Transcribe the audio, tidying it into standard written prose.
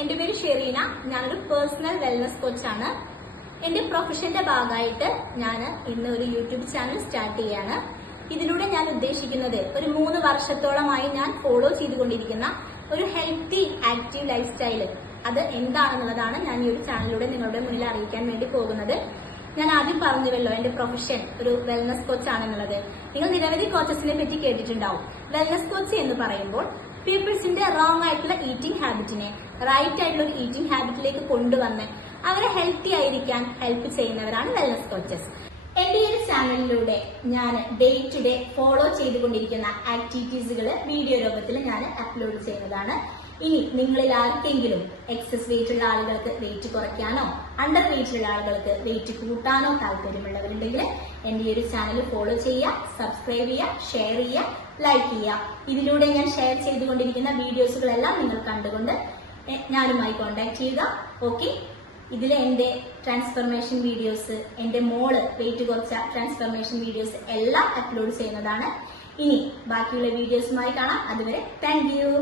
എന്റെ പേര് ഷെറീന. ഞാനൊരു പേഴ്സണൽ വെൽനസ് കോച്ചാണ്. എന്റെ പ്രൊഫഷന്റെ ഭാഗമായിട്ട് ഞാൻ ഇന്ന് ഒരു യൂട്യൂബ് ചാനൽ സ്റ്റാർട്ട് ചെയ്യാണ്. ഇതിലൂടെ ഞാൻ ഉദ്ദേശിക്കുന്നത് ഒരു 3 വർഷത്തോളമായി ഞാൻ ഫോളോ ചെയ്തുകൊണ്ടിരിക്കുന്ന ഒരു ഹെൽത്തി ആക്റ്റീവ് ലൈഫ് സ്റ്റൈല് അത് എന്താണെന്നുള്ളതാണ് ഞാൻ ഈ ഒരു ചാനലിലൂടെ നിങ്ങളുടെ മുന്നിൽ അറിയിക്കാൻ വേണ്ടി പോകുന്നത്. ഞാൻ ആദ്യം പറഞ്ഞുവല്ലോ എന്റെ പ്രൊഫഷൻ ഒരു വെൽനസ് കോച്ച് ആണെന്നുള്ളത്. നിങ്ങൾ നിരവധി കോച്ചസിനെ പറ്റി കേട്ടിട്ടുണ്ടാവും. വെൽനസ് കോച്ച് എന്ന് പറയുമ്പോൾ പീപ്പിൾസിന്റെ റോങ് ആയിട്ടുള്ള ഈറ്റിംഗ് ഹാബിറ്റിനെ റൈറ്റ് ആയിട്ടുള്ള ഒരു ഈറ്റിംഗ് ഹാബിറ്റിലേക്ക് കൊണ്ടുവന്ന് അവരെ ഹെൽത്തി ആയിരിക്കാൻ ഹെൽപ്പ് ചെയ്യുന്നവരാണ് വെൽനസ് കോച്ചസ്. എന്റെ ഈ ഒരു ചാനലിലൂടെ ഞാൻ ഡേ ടു ഡേ ഫോളോ ചെയ്തുകൊണ്ടിരിക്കുന്ന ആക്ടിവിറ്റീസുകൾ വീഡിയോ രൂപത്തിൽ ഞാൻ അപ്ലോഡ് ചെയ്യുന്നതാണ്. ഇനി നിങ്ങളിൽ ആർക്കെങ്കിലും എക്സസ് വെയിറ്റ് ഉള്ള ആളുകൾക്ക് വെയിറ്റ് കുറയ്ക്കാനോ അണ്ടർ വെയിറ്റ് ഉള്ള ആളുകൾക്ക് വെയിറ്റ് കൂട്ടാനോ താല്പര്യമുള്ളവരുണ്ടെങ്കിൽ എന്റെ ഈ ഒരു ചാനൽ ഫോളോ ചെയ്യുക, സബ്സ്ക്രൈബ് ചെയ്യുക, ഷെയർ ചെയ്യുക, ലൈക്ക് ചെയ്യുക. ഇതിലൂടെ ഞാൻ ഷെയർ ചെയ്തുകൊണ്ടിരിക്കുന്ന വീഡിയോസുകളെല്ലാം നിങ്ങൾ കണ്ടുകൊണ്ട് ഞാനുമായി കോൺടാക്ട് ചെയ്യുക. ഓക്കെ, ഇതിൽ എന്റെ ട്രാൻസ്ഫർമേഷൻ വീഡിയോസ്, എന്റെ മോള് വെയിറ്റ് കുറച്ച ട്രാൻസ്ഫർമേഷൻ വീഡിയോസ് എല്ലാം അപ്ലോഡ് ചെയ്യുന്നതാണ്. ഇനി ബാക്കിയുള്ള വീഡിയോസുമായി കാണാം. അതുവരെ താങ്ക് യു.